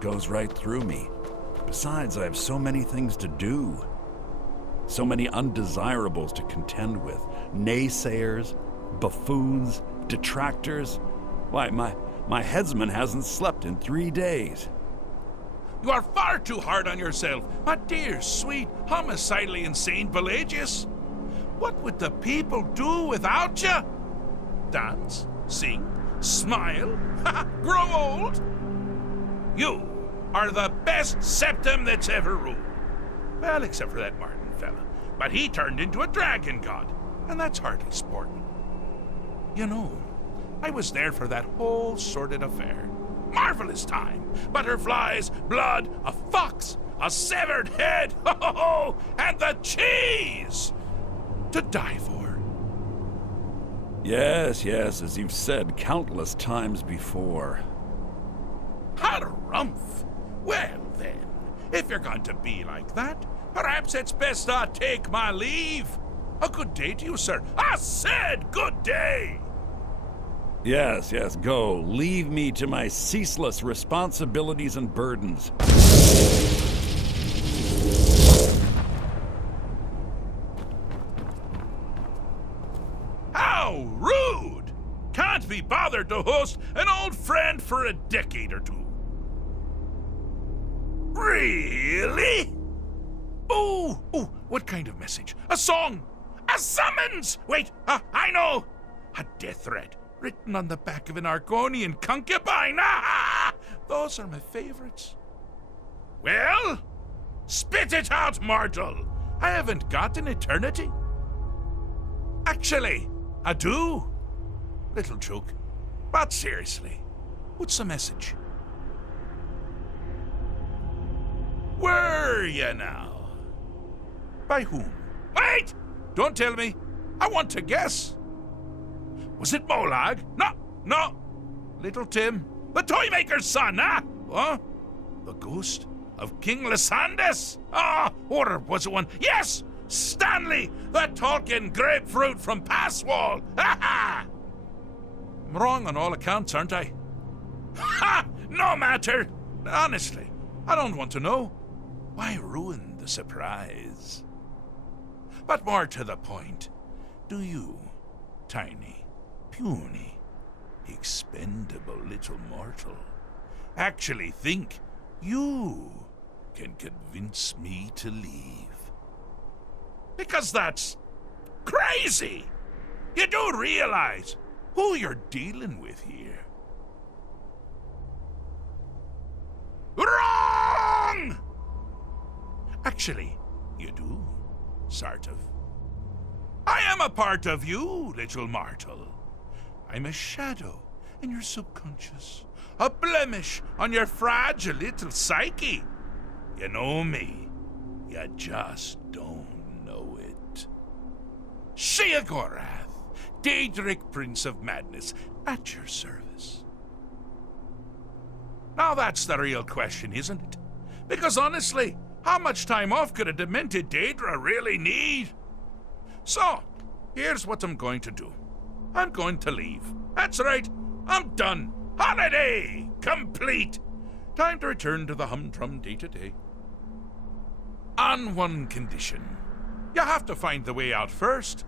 goes right through me. Besides, I have so many things to do. So many undesirables to contend with. Naysayers, buffoons, detractors. Why, my headsman hasn't slept in 3 days. You are far too hard on yourself, my dear, sweet, homicidally insane Pelagius. What would the people do without you? Dance, sing, smile, grow old? You are the best septum that's ever ruled. Well, except for that Martin fella. But he turned into a dragon god, and that's hardly sporting. You know, I was there for that whole sordid affair. Marvelous time. Butterflies, blood, a fox, a severed head, and the cheese to die for. Yes, as you've said countless times before. Harumph! Well then, if you're going to be like that, perhaps it's best I take my leave. A good day to you, sir. I said good day! Yes, go. Leave me to my ceaseless responsibilities and burdens. How rude! Can't be bothered to host an old friend for a decade or two. Really? Oh, what kind of message? A song? A summons? Wait, I know! A death threat written on the back of an Argonian concubine. Those are my favorites. Well, spit it out, mortal. I haven't got an eternity. Actually, I do. Little joke. But seriously, what's the message? Were you now? By whom? Wait! Don't tell me. I want to guess. Was it Molag? No. Little Tim, the Toymaker's son, huh? Huh? The ghost of King Lysandus? Or was it one? Yes! Stanley, the Tolkien grapefruit from Passwall! Ha! I'm wrong on all accounts, aren't I? Ha! No matter! Honestly, I don't want to know. Why ruin the surprise? But more to the point, do you, tiny, puny, expendable little mortal, actually think you can convince me to leave? Because that's crazy! You do realize who you're dealing with here. Wrong! Actually, you do, sort of. I am a part of you, little mortal. I'm a shadow in your subconscious, a blemish on your fragile little psyche. You know me, you just don't know it. Sheogorath, Daedric Prince of Madness, at your service. Now that's the real question, isn't it? Because honestly, how much time off could a demented Daedra really need? So, here's what I'm going to do. I'm going to leave. That's right, I'm done. Holiday complete. Time to return to the humdrum day-to-day. On one condition. You have to find the way out first.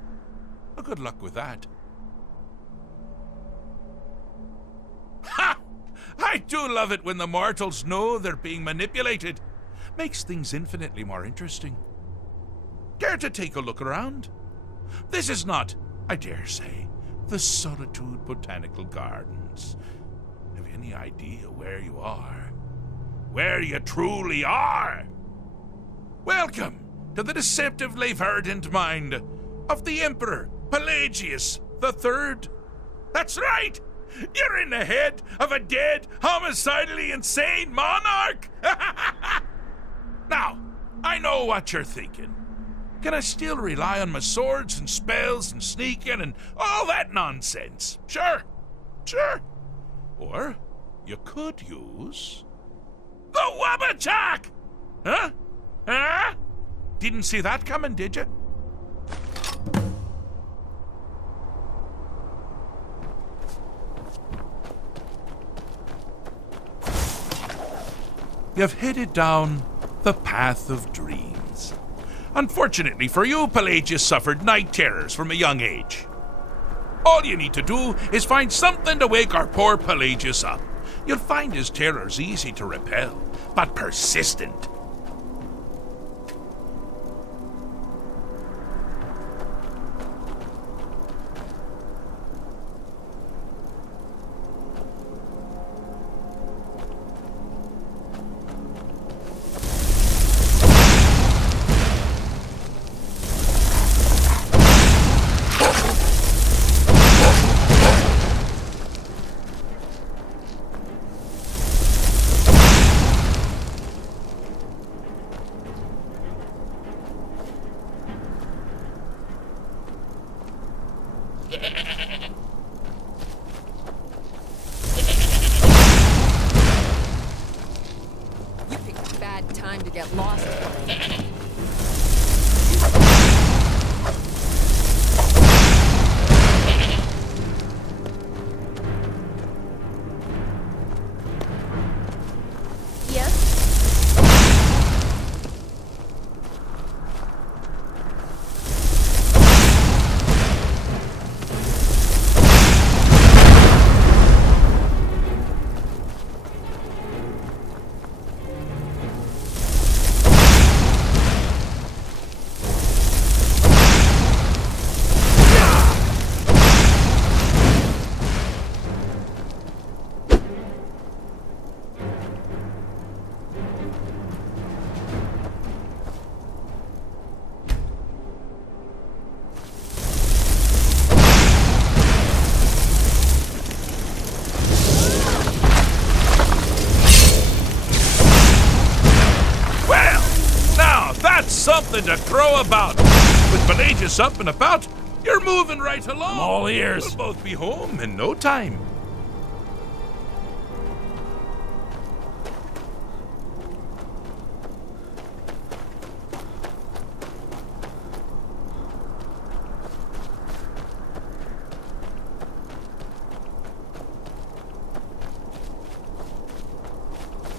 Well, good luck with that. Ha! I do love it when the mortals know they're being manipulated. Makes things infinitely more interesting. Care to take a look around? This is not, I dare say, the Solitude Botanical Gardens. Have you any idea where you are? Where you truly are? Welcome to the deceptively verdant mind of the Emperor Pelagius III. That's right! You're in the head of a dead, homicidally insane monarch! Now, I know what you're thinking. Can I still rely on my swords and spells and sneaking and all that nonsense? Sure. Or you could use the Wabachak! Huh? Didn't see that coming, did you? you've headed down the path of dreams. Unfortunately for you, Pelagius suffered night terrors from a young age. All you need to do is find something to wake our poor Pelagius up. You'll find his terrors easy to repel, but persistent. You picked a bad time to get lost. Yes? Something to crow about. With Pelagius up and about, you're moving right along. I'm all ears. We'll both be home in no time.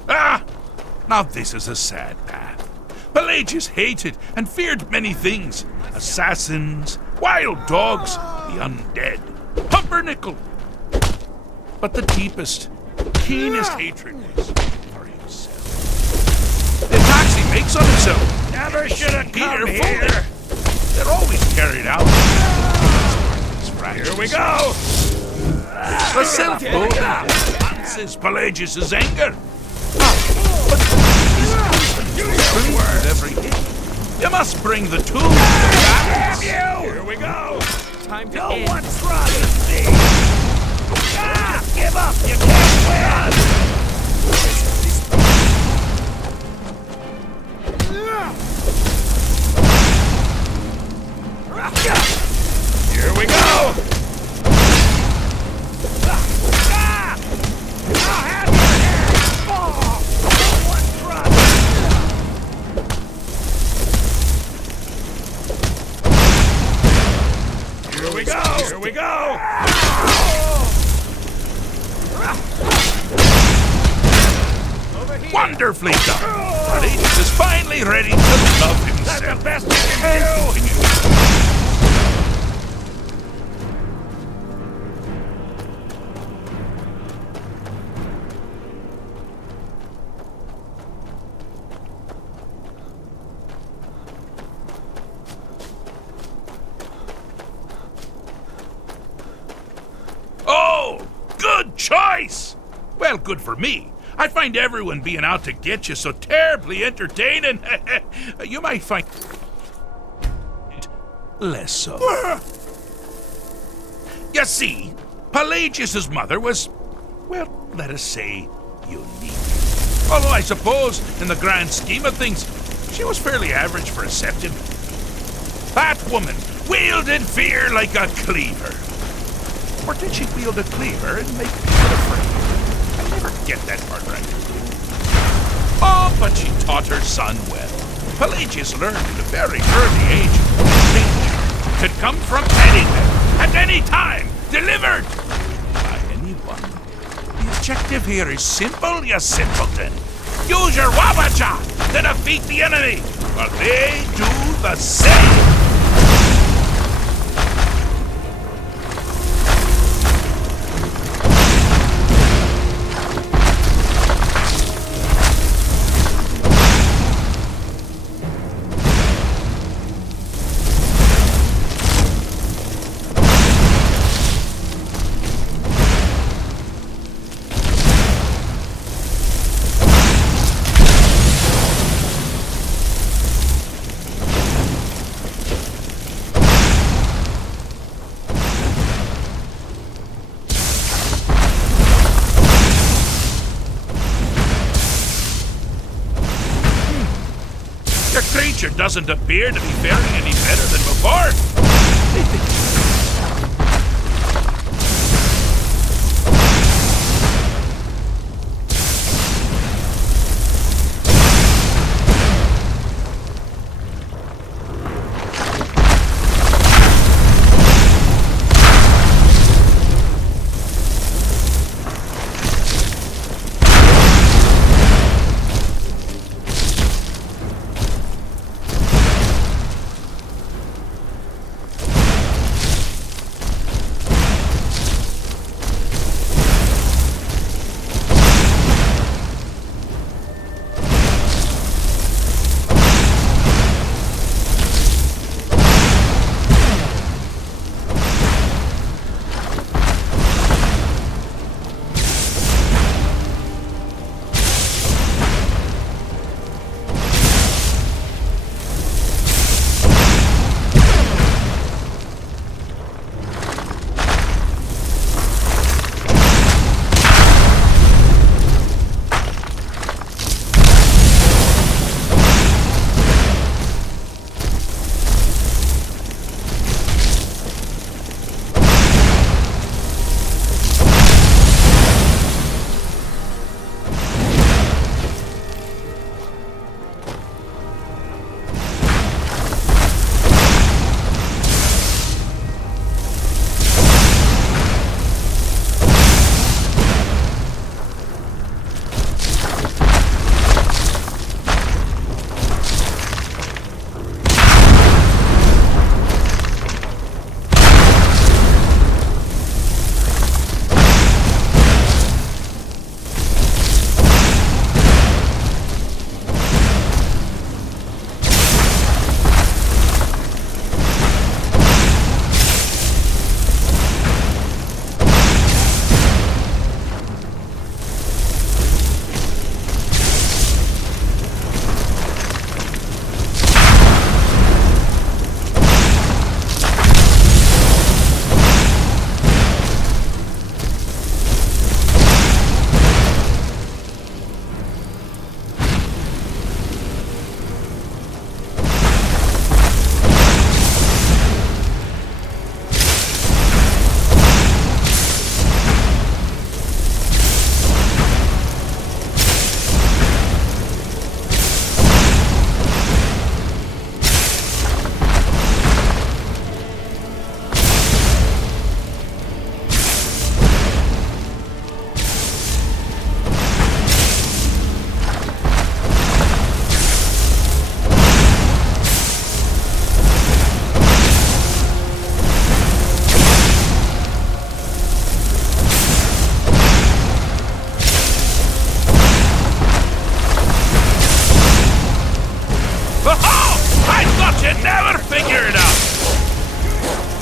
Ah! Now this is a sad path. Pelagius hated and feared many things. Assassins, wild dogs, the undead, pumpernickel. But the deepest, keenest hatred was for himself. The attacks he makes on himself Never should have come here. here. They're always carried out. Here we go. The self-loathing enhances Pelagius' anger. With every hit, you must bring the tools to balance. Here we go. Time to No end. one trusts me. Just give up. You can't win. Here we go. Here we go! Wonderfully done! Pelagius is finally ready to love himself. That's the best you can do! Oh, good choice! Well, good for me. I find everyone being out to get you so terribly entertaining. You might find it less so. You see, Pelagius' mother was, well, let us say, unique. Although I suppose, in the grand scheme of things, she was fairly average for a septim. That woman wielded fear like a cleaver. Or did she wield a cleaver and make people afraid? I never get that part right. Oh, but she taught her son well. Pelagius learned at a very early age that danger could come from anywhere, at any time, delivered by anyone. The objective here is simple, you simpleton. Use your wabacha to defeat the enemy, while they do the same! The creature doesn't appear to be faring any better than before.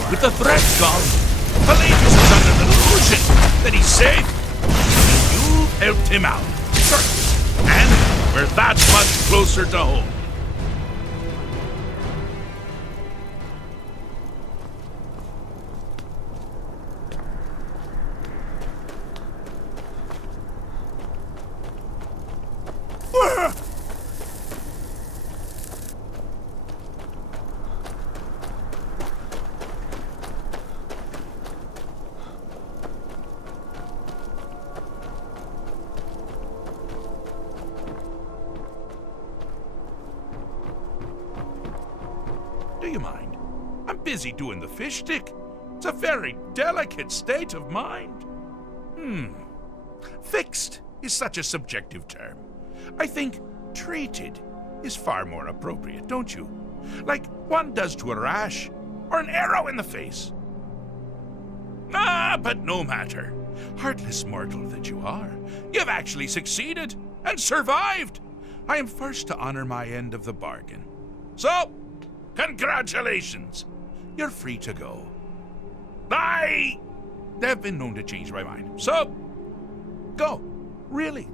With the threat gone, Pelagius is under the delusion that he's safe. You've helped him out. Certainly. And we're that much closer to home. Do you mind? I'm busy doing the fish stick. It's a very delicate state of mind. Fixed is such a subjective term. I think treated is far more appropriate, don't you? Like one does to a rash or an arrow in the face. But no matter. Heartless mortal that you are, you've actually succeeded and survived. I am first to honor my end of the bargain. So, congratulations. You're free to go. I have been known to change my mind. So, go. Really.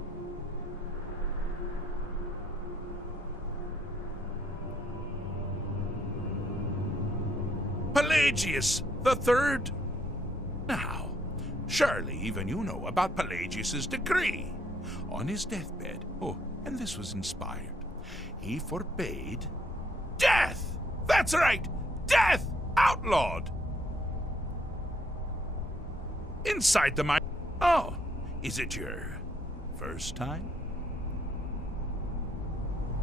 Pelagius the Third. Now, surely even you know about Pelagius's decree. On his deathbed, and this was inspired, he forbade death! That's right! Death! Outlawed! Inside the mind. Oh, is it your first time?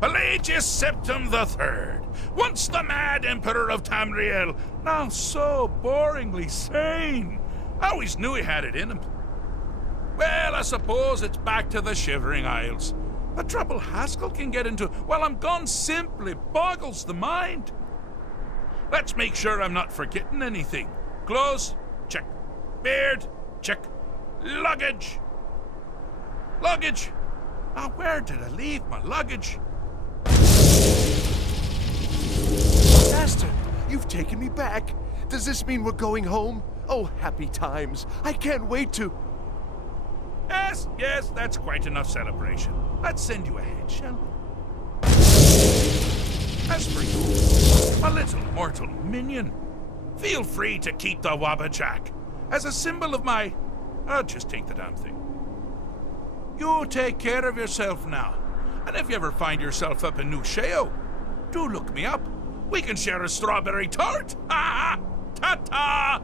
Pelagius Septim the Third, once the mad emperor of Tamriel, now so boringly sane. I always knew he had it in him. Well, I suppose it's back to the Shivering Isles. The trouble Haskell can get into while I'm gone simply boggles the mind. Let's make sure I'm not forgetting anything. Clothes, check. Beard, check. Luggage. Luggage. Now, where did I leave my luggage? Master, you've taken me back. Does this mean we're going home? Oh, happy times. I can't wait to... Yes, that's quite enough celebration. Let's send you ahead, shall we? As for you, my little mortal minion, feel free to keep the Wabbajack as a symbol of my... just take the damn thing. You take care of yourself now. And if you ever find yourself up in New Sheo, do look me up. We can share a strawberry tart. Ha ha! Ta-ta!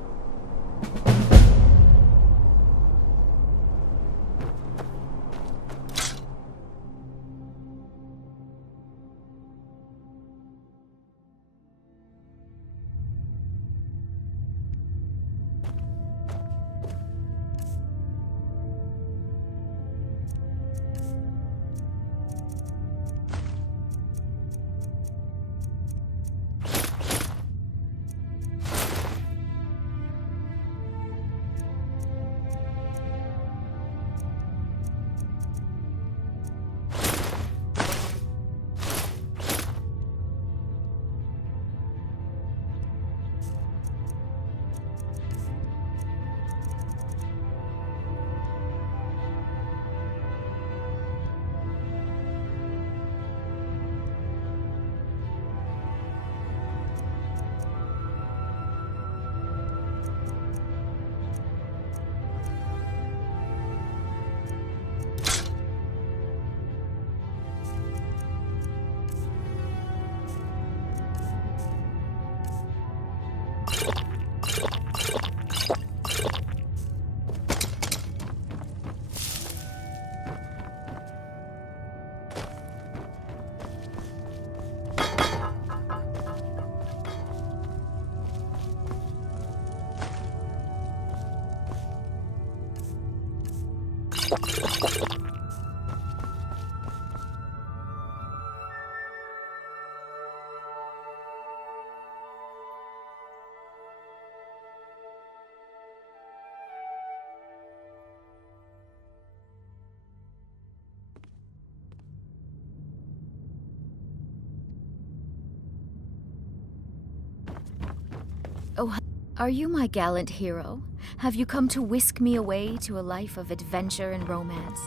Oh, are you my gallant hero? Have you come to whisk me away to a life of adventure and romance?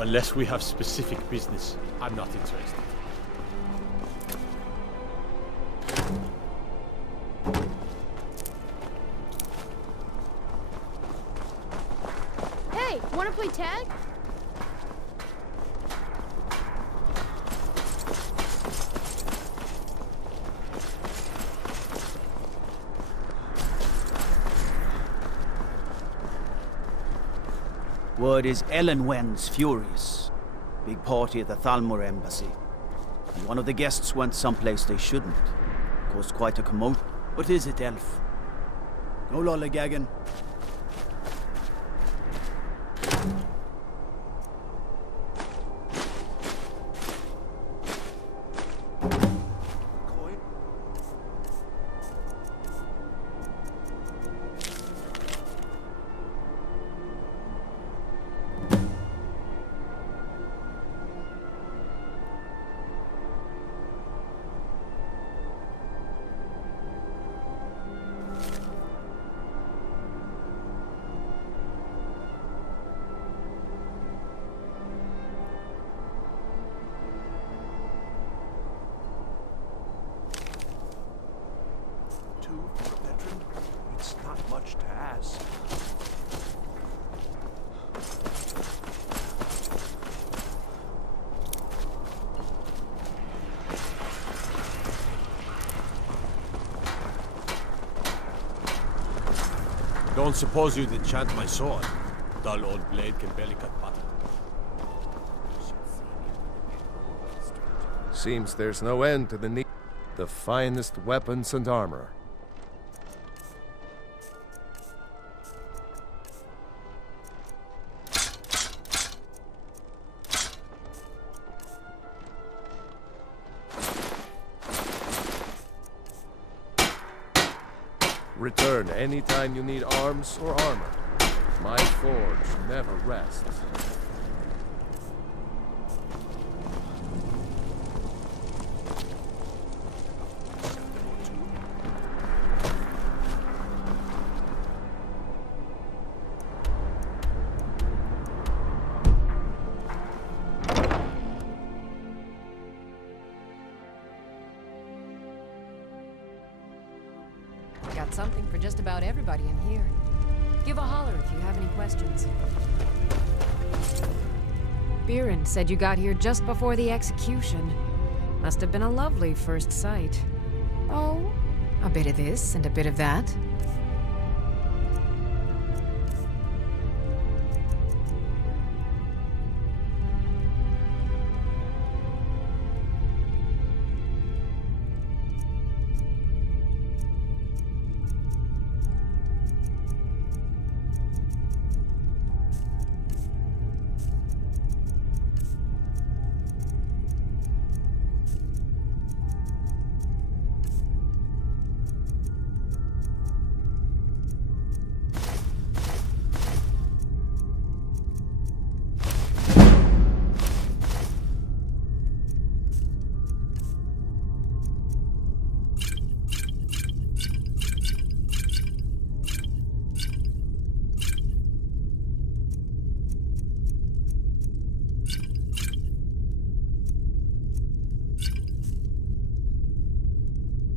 Unless we have specific business, I'm not interested. Hey, wanna play tag? Word is Ellenwen's furious. Big party at the Thalmor embassy. And one of the guests went someplace they shouldn't. Caused quite a commotion. What is it, Elf? No lollygagging. For a veteran, it's not much to ask. Don't suppose you'd enchant my sword. Dull old blade can barely cut butter. Seems there's no end to the need. The finest weapons and armor. Return anytime you need arms or armor. My forge never rests. Got something for just about everybody in here. Give a holler if you have any questions. Biren said you got here just before the execution. Must have been a lovely first sight. Oh, a bit of this and a bit of that.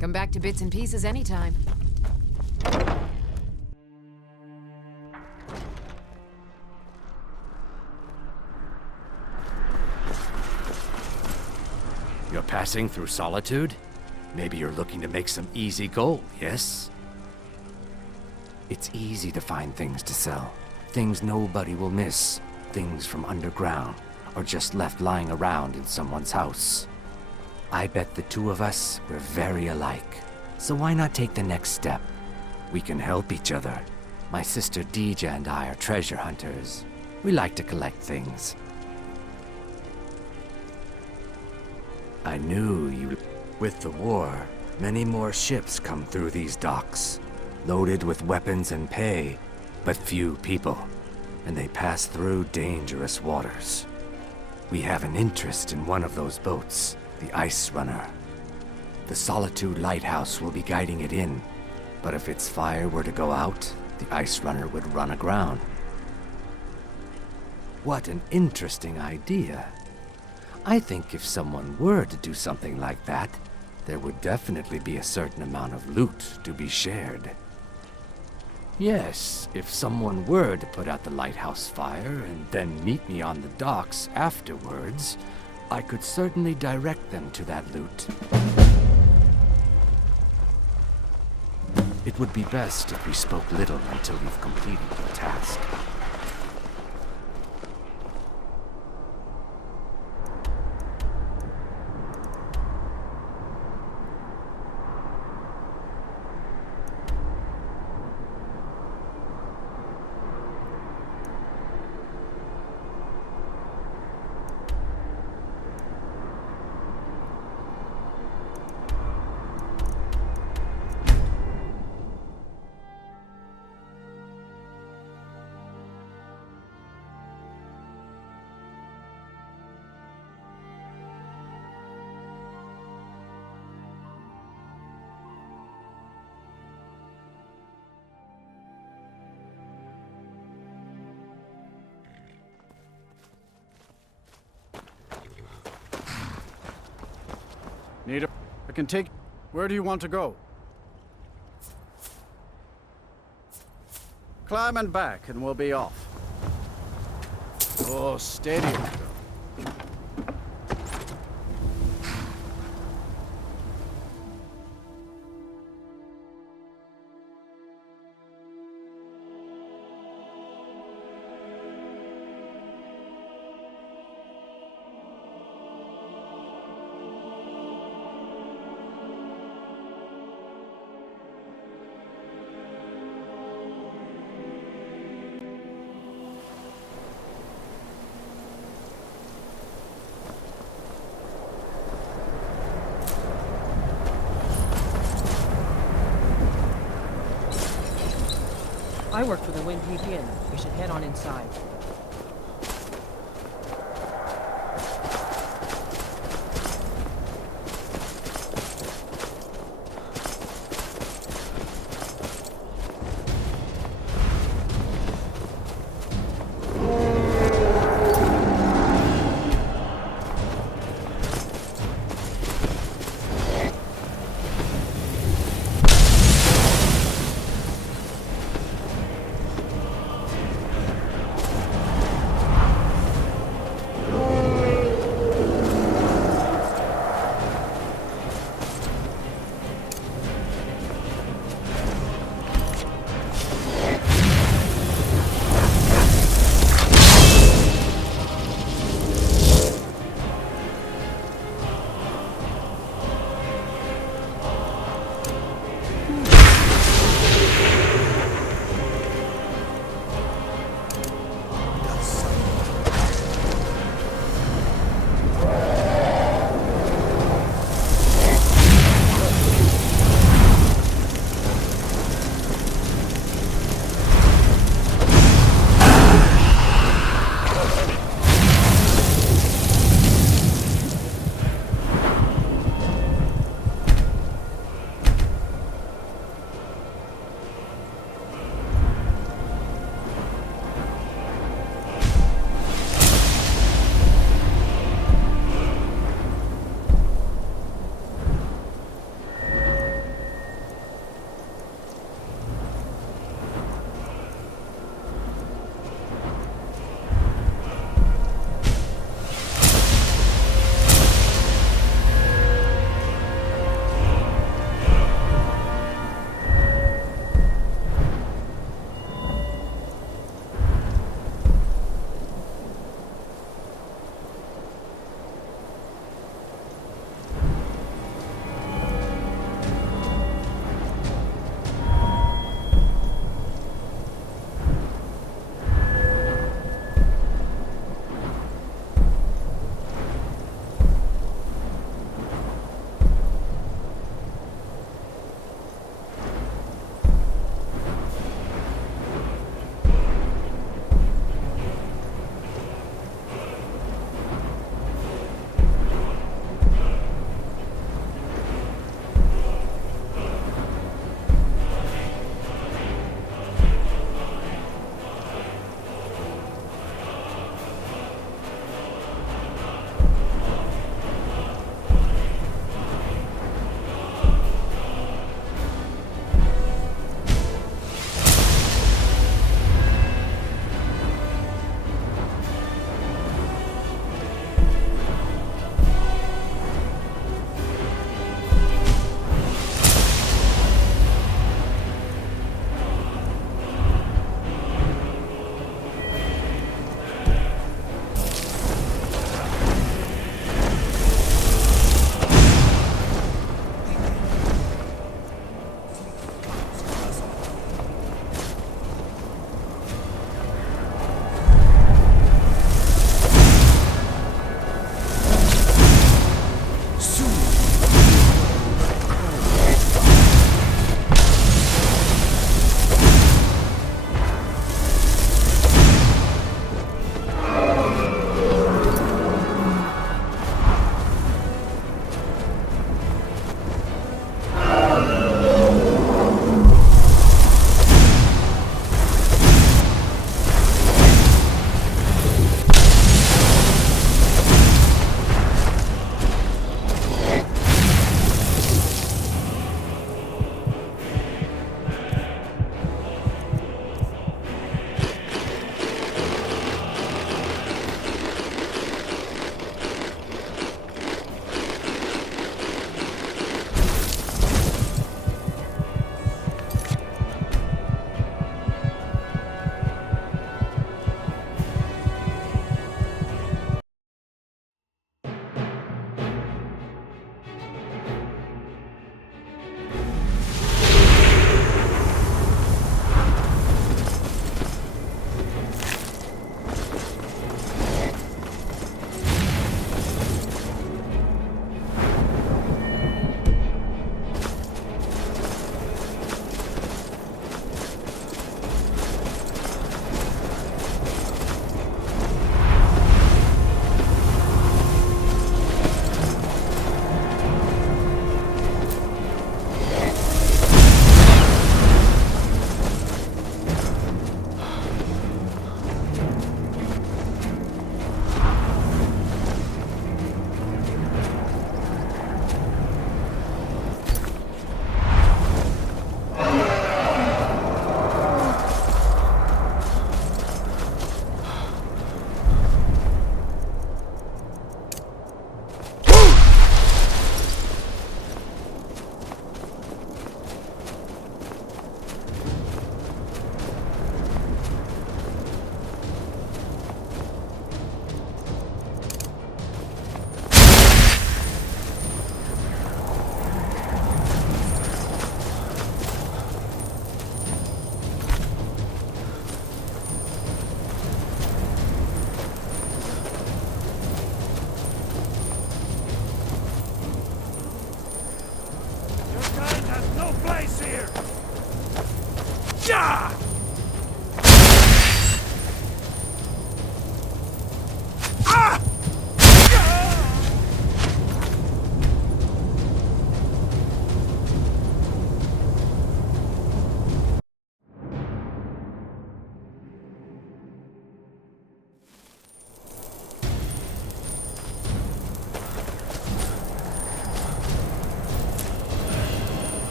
Come back to bits and pieces anytime. You're passing through Solitude? Maybe you're looking to make some easy gold, yes? It's easy to find things to sell. Things nobody will miss. Things from underground, or just left lying around in someone's house. I bet the two of us were very alike. So why not take the next step? We can help each other. My sister Deeja and I are treasure hunters. We like to collect things. I knew you... With the war, many more ships come through these docks, loaded with weapons and pay, but few people, and they pass through dangerous waters. We have an interest in one of those boats, the Ice Runner. The Solitude Lighthouse will be guiding it in, but if its fire were to go out, the Ice Runner would run aground. What an interesting idea. I think if someone were to do something like that, there would definitely be a certain amount of loot to be shared. Yes, if someone were to put out the lighthouse fire and then meet me on the docks afterwards, I could certainly direct them to that loot. It would be best if we spoke little until we've completed the task. Need a... I can take... Where do you want to go? Climb and back, and we'll be off. Oh, steady. I work for the Windpeak Inn. We should head on inside.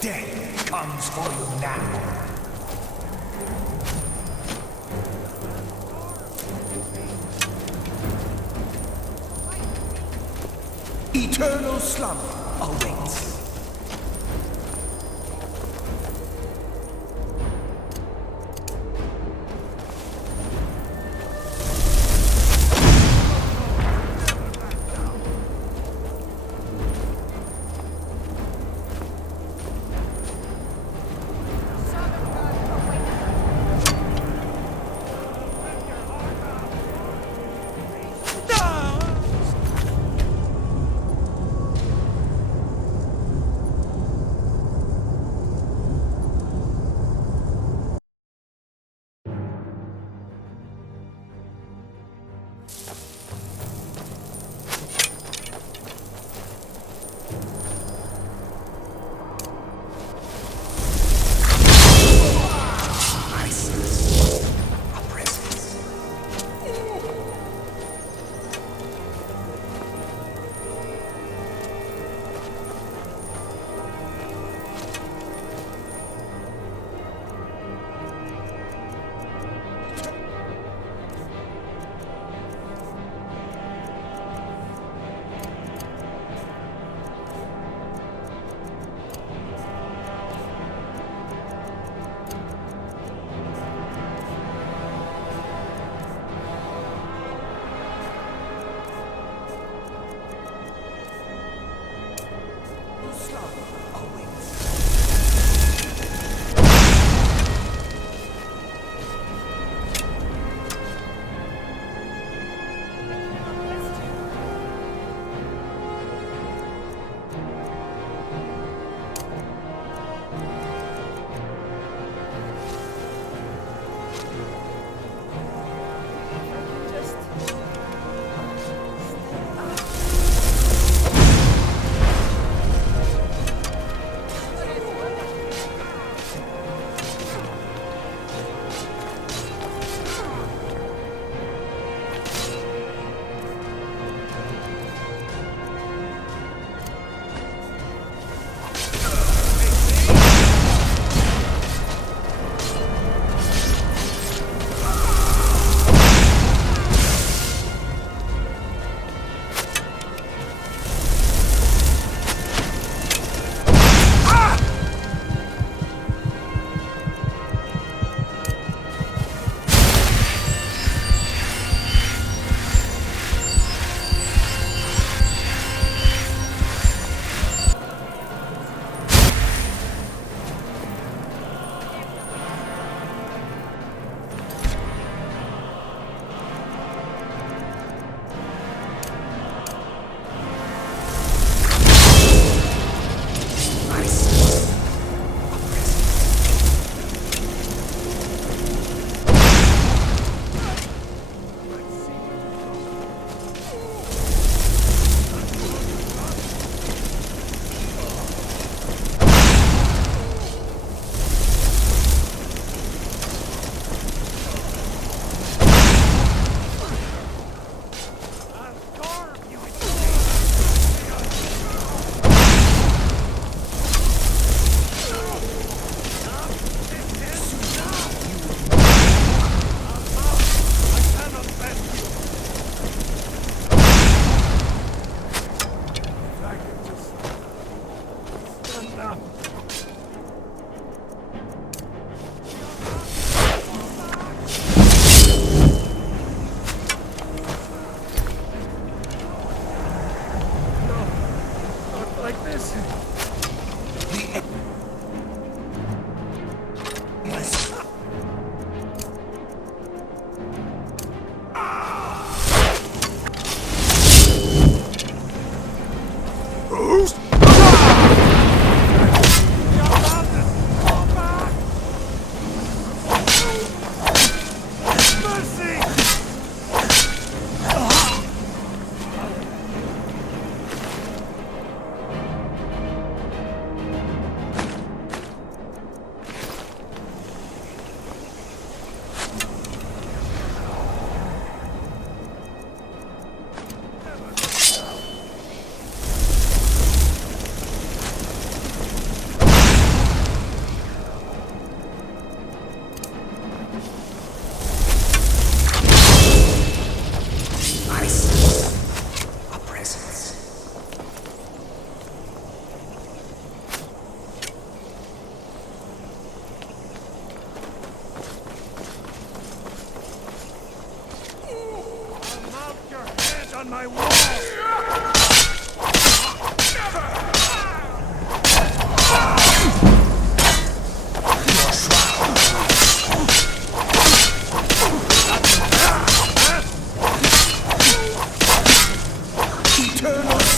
Death comes for you now. Eternal slumber awaits.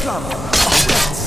slumber awaits.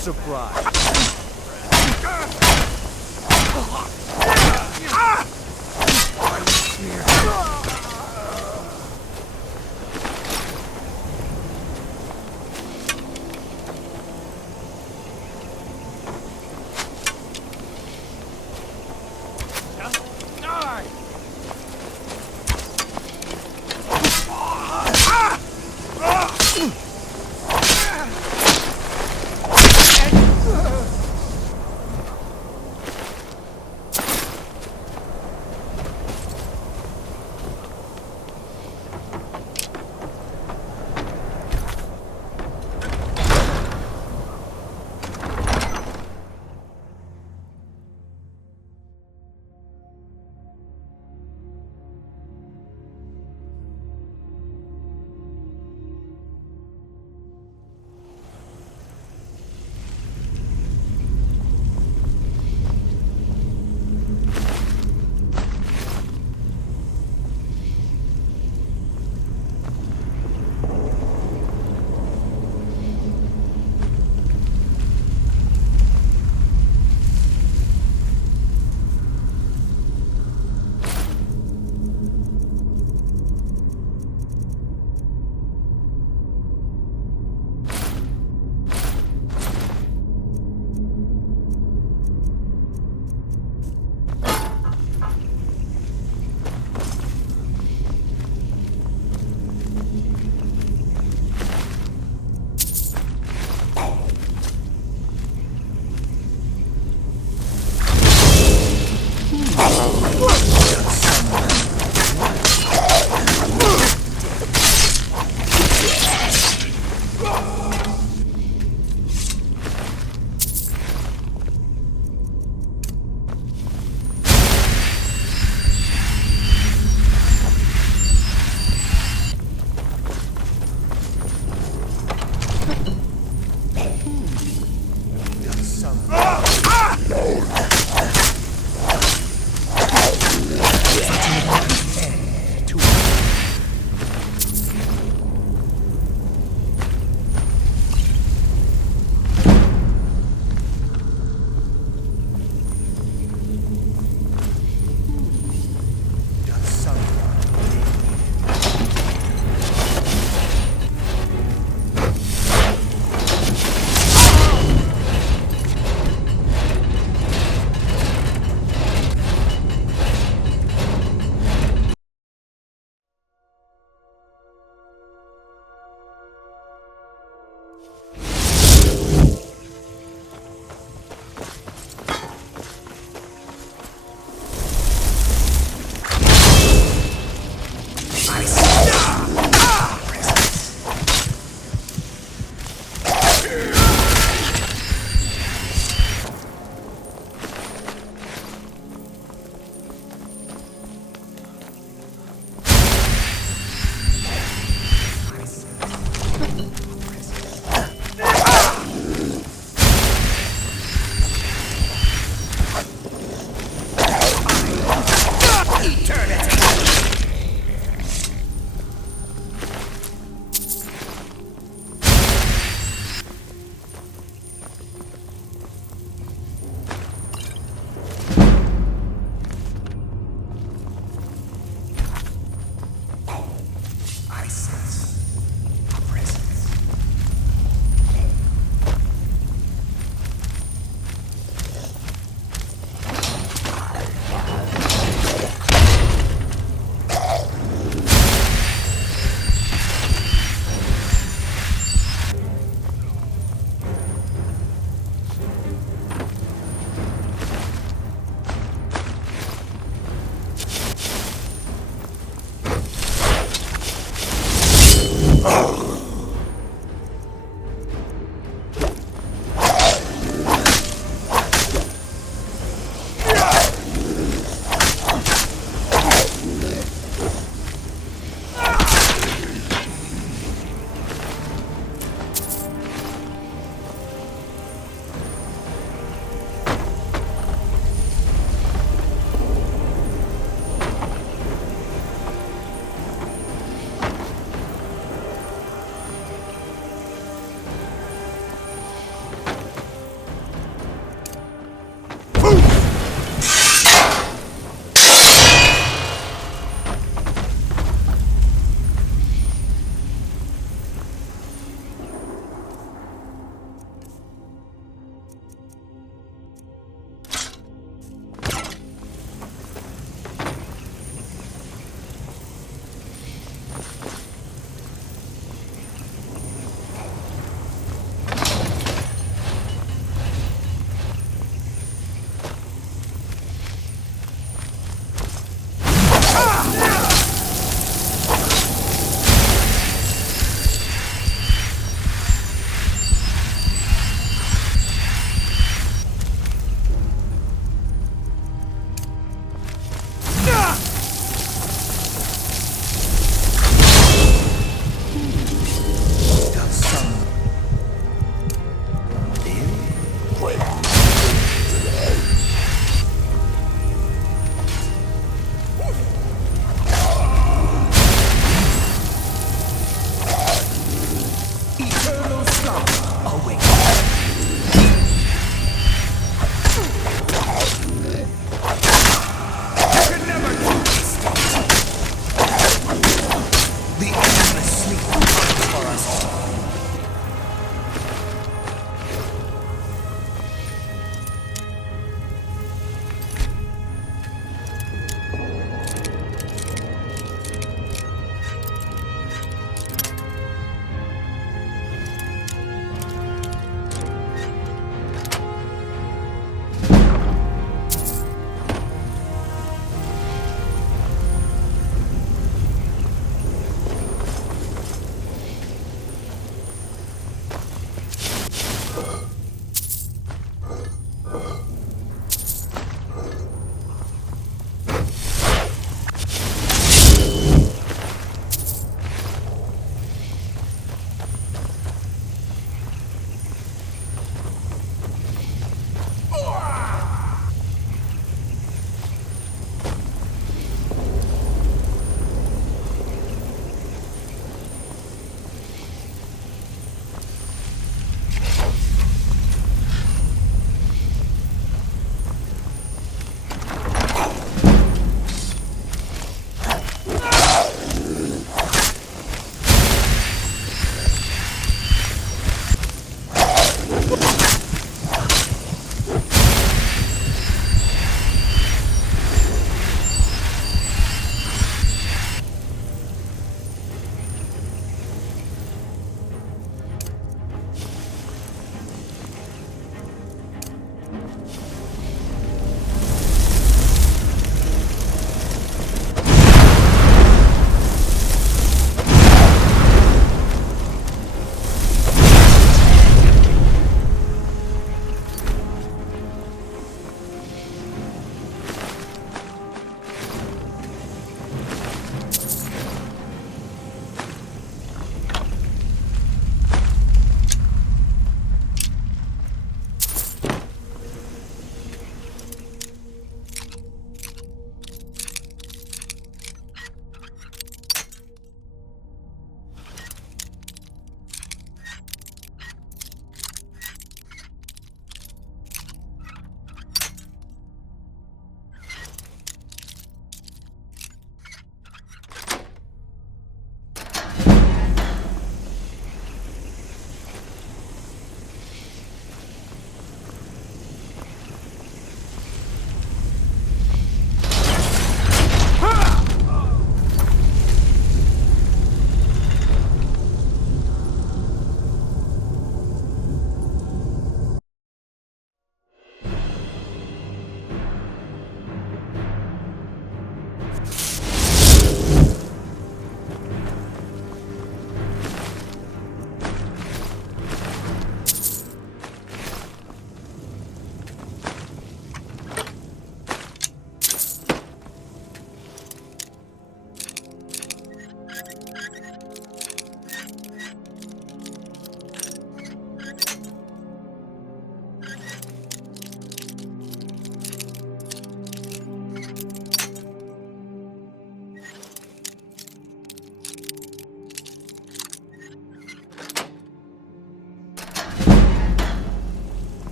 Surprise.